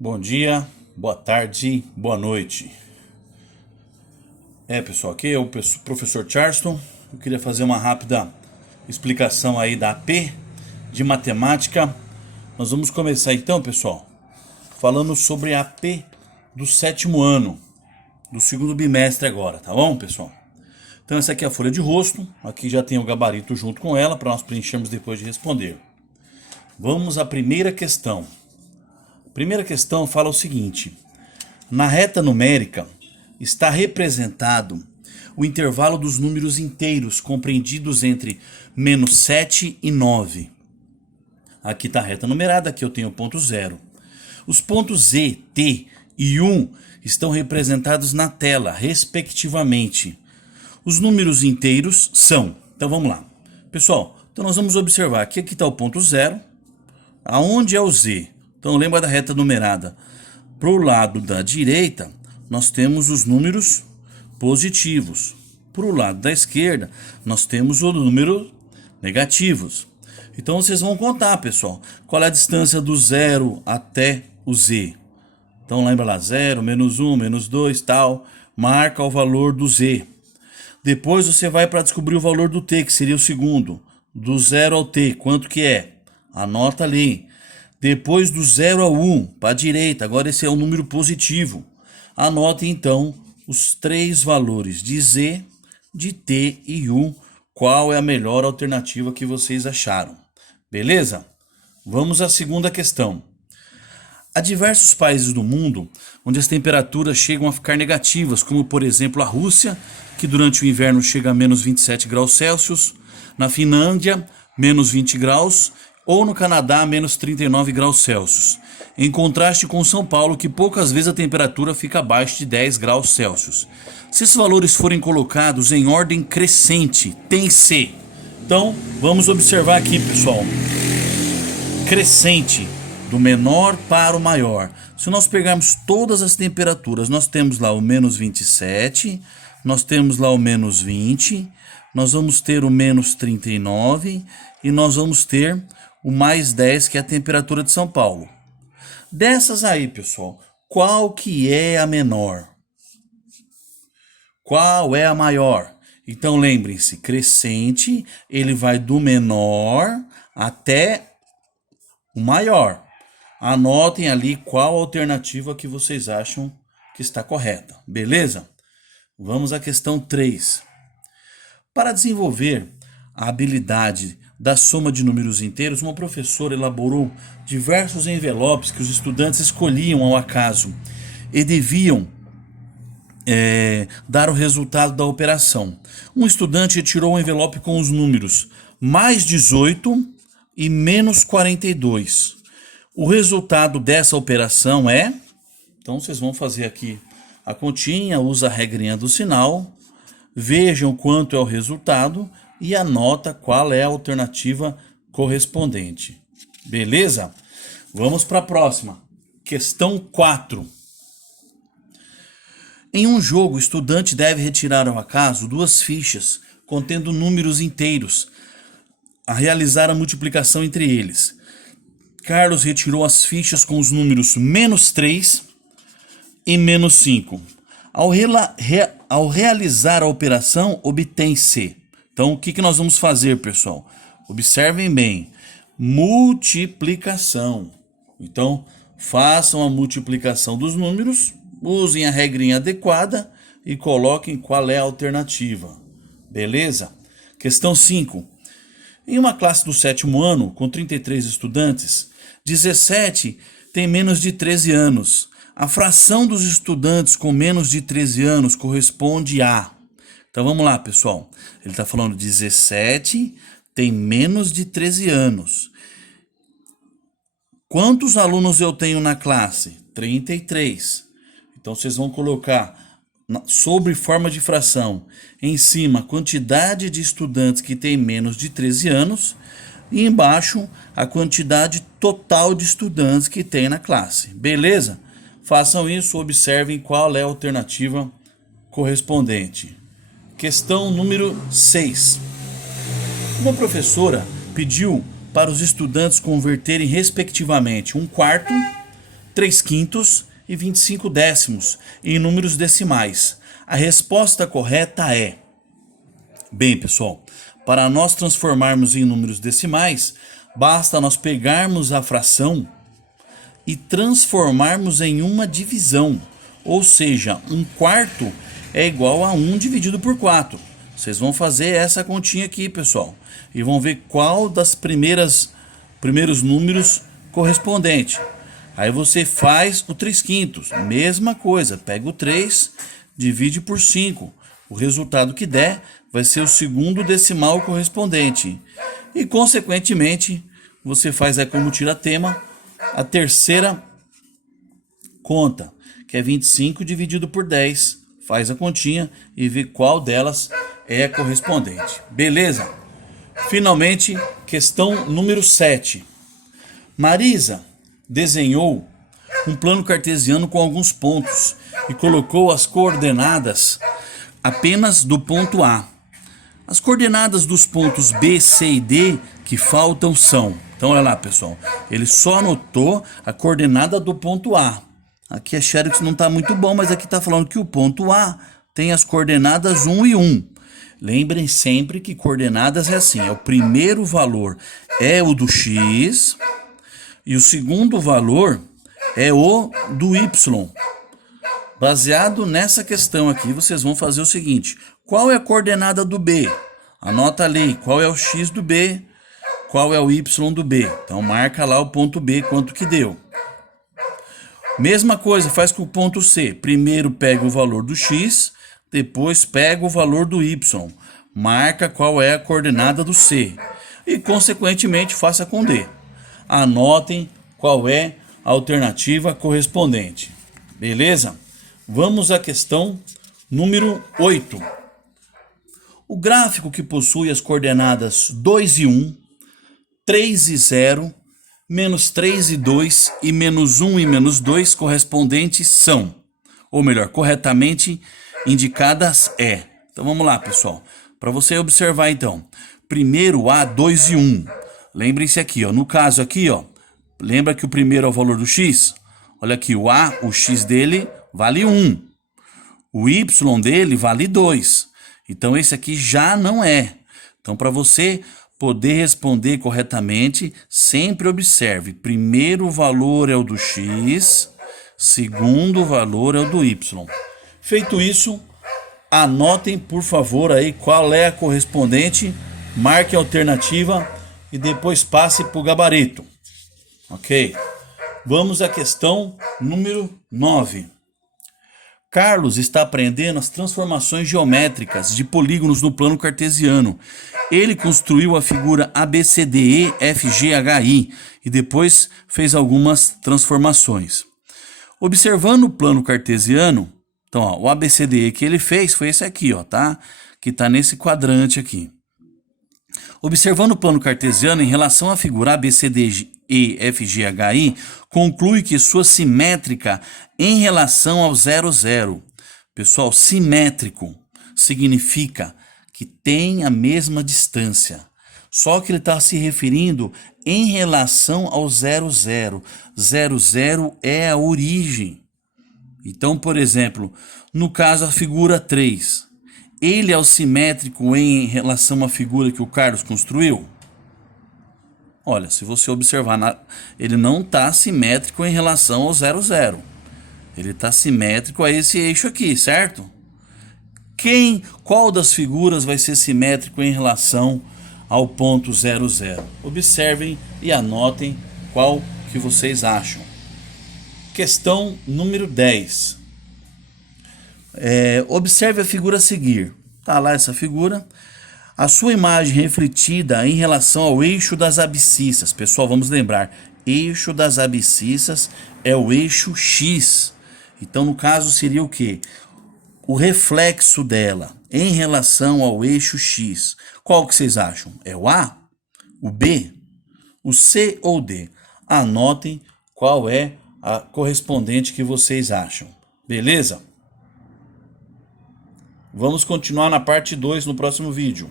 Bom dia, boa tarde, boa noite. Pessoal, aqui é o professor Charleston. Eu queria fazer uma rápida explicação aí da AP de matemática. Nós vamos começar então, pessoal, falando sobre a AP do sétimo ano, do segundo bimestre agora, tá bom, pessoal? Então essa aqui é a folha de rosto, aqui já tem o gabarito junto com ela para nós preenchermos depois de responder. Vamos à primeira questão. A primeira questão fala o seguinte: na reta numérica está representado o intervalo dos números inteiros compreendidos entre menos 7 e 9. Aqui está a reta numerada, aqui eu tenho o ponto 0. Os pontos Z, T e 1 estão representados na tela, respectivamente. Os números inteiros são... Então vamos lá. Pessoal, então nós vamos observar que aqui está o ponto 0. Aonde é o Z? Então lembra da reta numerada. Para o lado da direita, nós temos os números positivos. Para o lado da esquerda, nós temos os números negativos. Então vocês vão contar, pessoal, qual é a distância do 0 até o Z. Então lembra lá, 0, menos 1, menos 2, tal. Marca o valor do Z. Depois você vai para descobrir o valor do T, que seria o segundo. Do 0 ao T, quanto que é? Anota ali. Depois do 0 ao 1, para a direita, agora esse é um número positivo. Anote então os três valores de Z, de T e 1. Qual é a melhor alternativa que vocês acharam? Beleza? Vamos à segunda questão. Há diversos países do mundo onde as temperaturas chegam a ficar negativas, como por exemplo a Rússia, que durante o inverno chega a menos 27 graus Celsius, na Finlândia, menos 20 graus, ou no Canadá, menos 39 graus Celsius. Em contraste com São Paulo, que poucas vezes a temperatura fica abaixo de 10 graus Celsius. Se esses valores forem colocados em ordem crescente, tem C. Então, vamos observar aqui, pessoal. Crescente, do menor para o maior. Se nós pegarmos todas as temperaturas, nós temos lá o menos 27, nós temos lá o menos 20, nós vamos ter o menos 39 e nós vamos ter o mais 10, que é a temperatura de São Paulo. Dessas aí, pessoal, qual que é a menor? Qual é a maior? Então lembrem-se, crescente, ele vai do menor até o maior. Anotem ali qual alternativa que vocês acham que está correta, beleza? Vamos à questão 3. Para desenvolver a habilidade da soma de números inteiros, uma professora elaborou diversos envelopes que os estudantes escolhiam ao acaso e deviam dar o resultado da operação. Um estudante retirou um envelope com os números mais 18 e menos 42. O resultado dessa operação é... Então vocês vão fazer aqui a continha, usa a regrinha do sinal, vejam quanto é o resultado e anota qual é a alternativa correspondente. Beleza? Vamos para a próxima. Questão 4. Em um jogo, o estudante deve retirar ao acaso duas fichas contendo números inteiros a realizar a multiplicação entre eles. Carlos retirou as fichas com os números menos 3 e menos 5. Ao realizar a operação, obtém C. Então, o que nós vamos fazer, pessoal? Observem bem. Multiplicação. Então, façam a multiplicação dos números, usem a regrinha adequada e coloquem qual é a alternativa. Beleza? Questão 5. Em uma classe do sétimo ano, com 33 estudantes, 17 tem menos de 13 anos. A fração dos estudantes com menos de 13 anos corresponde a... Então vamos lá, pessoal. Ele está falando 17 tem menos de 13 anos. Quantos alunos eu tenho na classe? 33. Então vocês vão colocar sobre forma de fração em cima a quantidade de estudantes que tem menos de 13 anos e embaixo a quantidade total de estudantes que tem na classe. Beleza? Façam isso, observem qual é a alternativa correspondente. Questão número 6. Uma professora pediu para os estudantes converterem respectivamente 1/4, 3/5 e 25 décimos em números decimais. A resposta correta é... Bem, pessoal, para nós transformarmos em números decimais, basta nós pegarmos a fração e transformarmos em uma divisão. Ou seja, 1/4 é igual a 1 dividido por 4. Vocês vão fazer essa continha aqui, pessoal. E vão ver qual das primeiros números correspondente. Aí você faz o 3/5. Mesma coisa, pega o 3, divide por 5. O resultado que der vai ser o segundo decimal correspondente. E, consequentemente, você faz aí como tira-tema a terceira conta, que é 25 dividido por 10. Faz a continha e vê qual delas é correspondente. Beleza? Finalmente, questão número 7. Marisa desenhou um plano cartesiano com alguns pontos e colocou as coordenadas apenas do ponto A. As coordenadas dos pontos B, C e D que faltam são... Então, olha lá, pessoal. Ele só anotou a coordenada do ponto A. Aqui a Xerox não está muito bom, mas aqui está falando que o ponto A tem as coordenadas 1 e 1. Lembrem sempre que coordenadas é assim. O primeiro valor é o do X e o segundo valor é o do Y. Baseado nessa questão aqui, vocês vão fazer o seguinte. Qual é a coordenada do B? Anota ali. Qual é o X do B? Qual é o Y do B? Então, marca lá o ponto B, quanto que deu. Mesma coisa, faz com o ponto C. Primeiro pega o valor do X, depois pega o valor do Y. Marca qual é a coordenada do C. E, consequentemente, faça com D. Anotem qual é a alternativa correspondente. Beleza? Vamos à questão número 8. O gráfico que possui as coordenadas 2 e 1, 3 e 0, menos 3 e 2 e menos 1 e menos 2 correspondentes são, ou melhor, corretamente indicadas é. Então vamos lá, pessoal. Para você observar então, primeiro A, 2 e 1. Lembrem-se aqui, ó, no caso aqui, ó, lembra que o primeiro é o valor do X? Olha aqui, o A, o X dele vale 1. O Y dele vale 2. Então esse aqui já não é. Então para você poder responder corretamente, sempre observe. Primeiro valor é o do X, segundo valor é o do Y. Feito isso, anotem por favor aí qual é a correspondente, marque a alternativa e depois passe para o gabarito. Ok? Vamos à questão número 9. Carlos está aprendendo as transformações geométricas de polígonos no plano cartesiano. Ele construiu a figura ABCDE, FGHI e depois fez algumas transformações. Observando o plano cartesiano, então, ó, o ABCDE que ele fez foi esse aqui, ó, tá? Que está nesse quadrante aqui. Observando o plano cartesiano em relação à figura ABCDE, FGHI, conclui que sua simétrica em relação ao 0, 0. Pessoal, simétrico significa que tem a mesma distância. Só que ele está se referindo em relação ao 0, 0. 0, 0 é a origem. Então, por exemplo, no caso a figura 3, ele é o simétrico em relação à figura que o Carlos construiu? Olha, se você observar, ele não está simétrico em relação ao 0, 0. Ele está simétrico a esse eixo aqui, certo? Qual das figuras vai ser simétrico em relação ao ponto 0, 0? Observem e anotem qual que vocês acham. Questão número 10. Observe a figura a seguir. Está lá essa figura. A sua imagem refletida em relação ao eixo das abscissas. Pessoal, vamos lembrar. Eixo das abscissas é o eixo X. Então, no caso, seria o quê? O reflexo dela em relação ao eixo X. Qual que vocês acham? É o A? O B? O C ou o D? Anotem qual é a correspondente que vocês acham. Beleza? Vamos continuar na parte 2 no próximo vídeo.